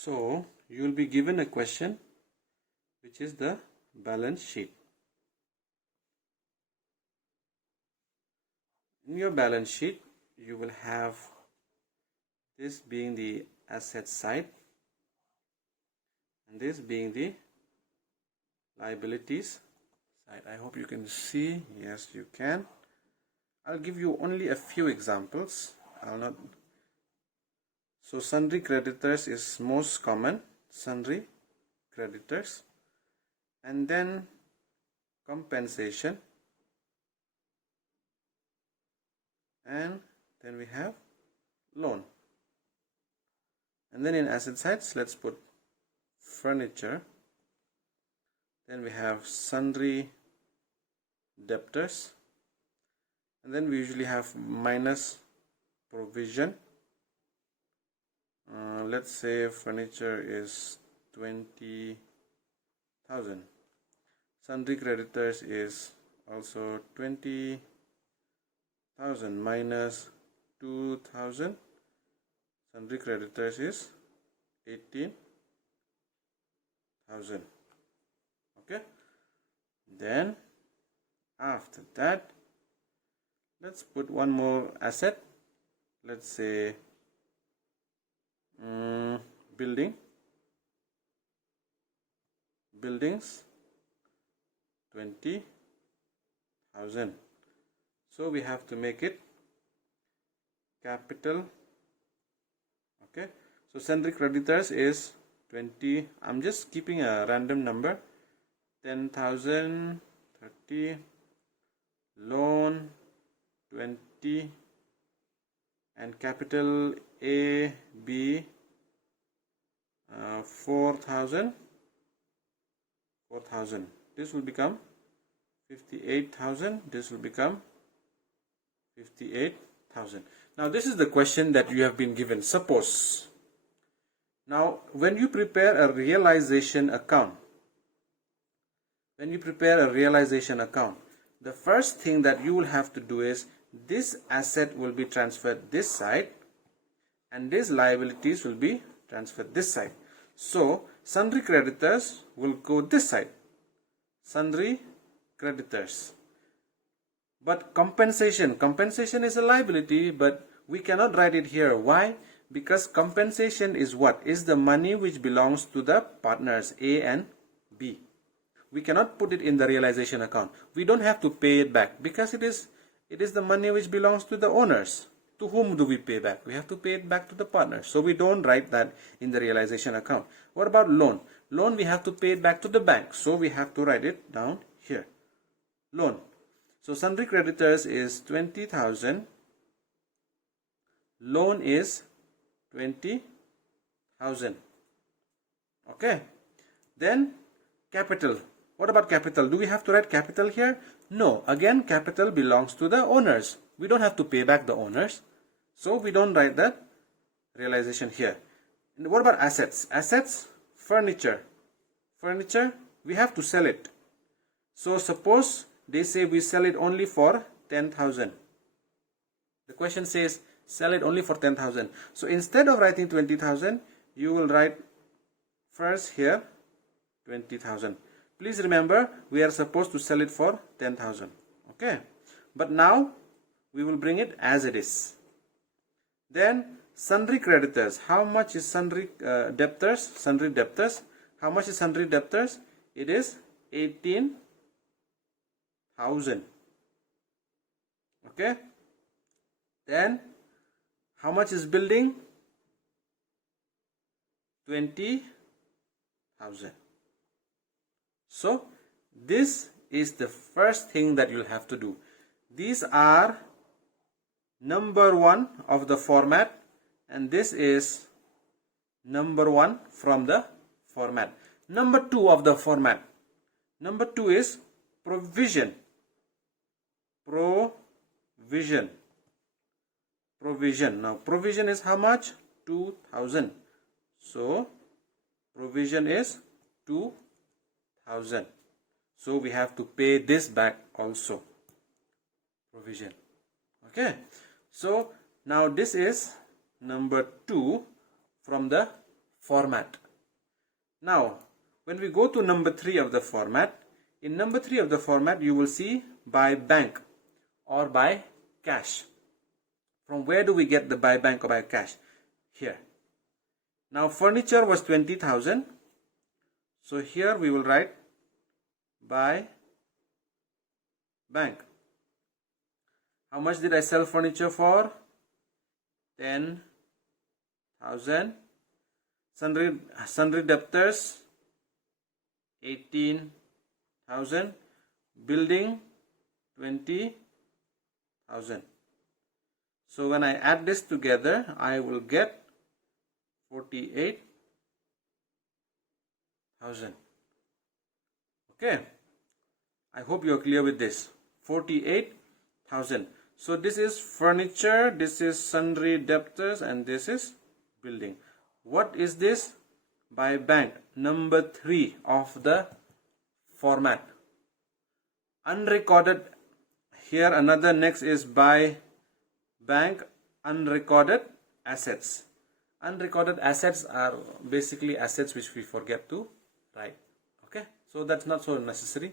So you will be given a question which is the balance sheet. In your balance sheet, you will have this being the asset side and this being the liabilities side. I hope you can see. Yes, you can. I'll give you only a few examples. I'll not. So sundry creditors is most common, sundry creditors, and then compensation, and then we have loan. And then in asset sides, let's put furniture. Then we have sundry debtors, and then we usually have minus provision. Let's say furniture is 20,000. Sundry creditors is also 20,000 minus 2,000. Sundry creditors is 18,000. Okay. Then after that, let's put one more asset. Let's say buildings 20,000. So we have to make it capital. Okay, so sundry creditors is 20. I'm just keeping a random number. 10,000, 30, loan 20, and capital A, B 4,000. This will become 58,000. This will become 58,000. Now this is the question that you have been given. Suppose now when you prepare a realization account, the first thing that you will have to do is this asset will be transferred this side and these liabilities will be transferred this side. So sundry creditors will go this side, sundry creditors. But compensation is a liability, but we cannot write it here. Why? Because compensation is what? Is the money which belongs to the partners A and B. We cannot put it in the realization account. We don't have to pay it back because it is the money which belongs to the owners. To whom do we pay back? We have to pay it back to the partners. So we don't write that in the realization account. What about loan? Loan, we have to pay it back to the bank. So we have to write it down here. Loan. So sundry creditors is 20,000. Loan is 20,000. Okay. Then capital. What about capital? Do we have to write capital here? No. Again, capital belongs to the owners. We don't have to pay back the owners. So we don't write that realization here. And what about assets? Assets, furniture. Furniture, we have to sell it. So suppose they say we sell it only for 10,000. The question says sell it only for 10,000. So instead of writing 20,000, you will write first here 20,000. Please remember, we are supposed to sell it for 10,000. Okay. But now we will bring it as it is. Then sundry creditors. How much is sundry debtors? Sundry debtors. How much is sundry debtors? It is 18,000. Okay. Then how much is building? 20,000. So this is the first thing that you'll have to do. These are number 1 of the format, and this is number 1 from the format. Number 2 of the format. Number 2 is provision. Provision. Now provision is how much? 2,000. So provision is 2,000. So we have to pay this back also. Provision. Okay. So now this is number 2 from the format. Now, when we go to number 3 of the format, in number 3 of the format, you will see by bank or by cash. From where do we get the by bank or by cash? Here. Now, furniture was 20,000. So here we will write by bank. How much did I sell furniture for? 10,000. Sundry debtors 18,000. Building 20,000. So when I add this together, I will get 48,000. Okay, I hope you are clear with this. 48,000. So this is furniture, this is sundry debtors, and this is building. What is this? By bank, number 3 of the format. Unrecorded. Here another next is by bank unrecorded assets. Unrecorded assets are basically assets which we forget to write. Okay, so that's not so necessary.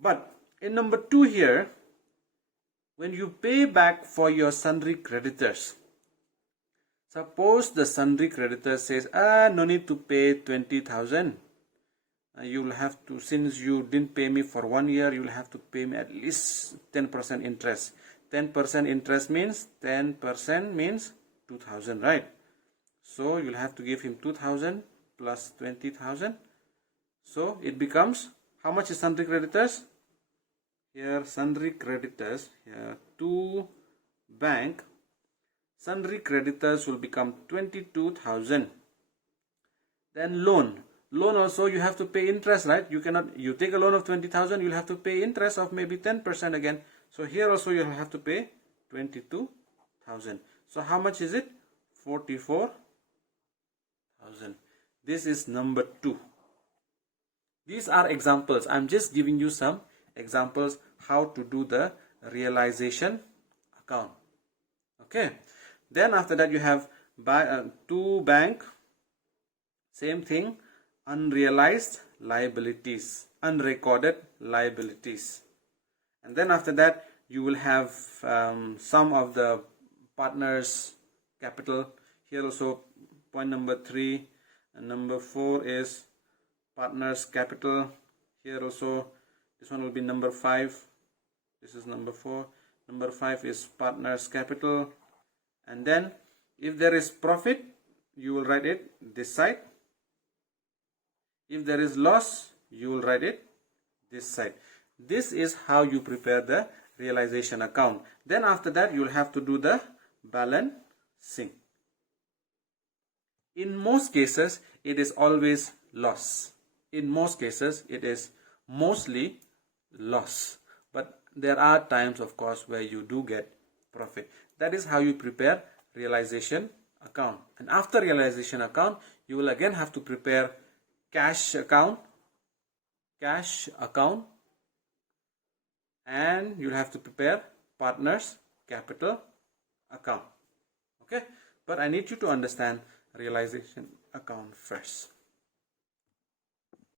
But in number 2 here, when you pay back for your sundry creditors, suppose the sundry creditor says, no need to pay 20,000. You will have to, since you didn't pay me for 1 year, you will have to pay me at least 10% interest. 10% interest means 10% means 2,000, right? So you'll have to give him 2,000 plus 20,000. So it becomes, how much is sundry creditors? Here sundry creditors, here to bank, sundry creditors will become 22,000. Then loan. Loan also you have to pay interest, right? You cannot, you take a loan of 20,000, you'll have to pay interest of maybe 10% again. So here also you'll have to pay 22,000. So how much is it? 44,000. This is number 2. These are examples. I'm just giving you some examples how to do the realization account. Okay. Then after that you have to bank. Same thing. Unrealized liabilities. Unrecorded liabilities. And then after that you will have some of the partners capital. Here also point number 3 and number 4 is partners capital. Here also this one will be number 5. This is number 4. Number 5 is partners capital. And then if there is profit, you will write it this side. If there is loss, you will write it this side. This is how you prepare the realization account. Then after that you will have to do the balancing. In most cases it is always loss. In most cases it is mostly loss. But there are times of course where you do get profit. That is how you prepare realization account. And after realization account you will again have to prepare cash account, and you'll have to prepare partners capital account. Okay, but I need you to understand realization account first.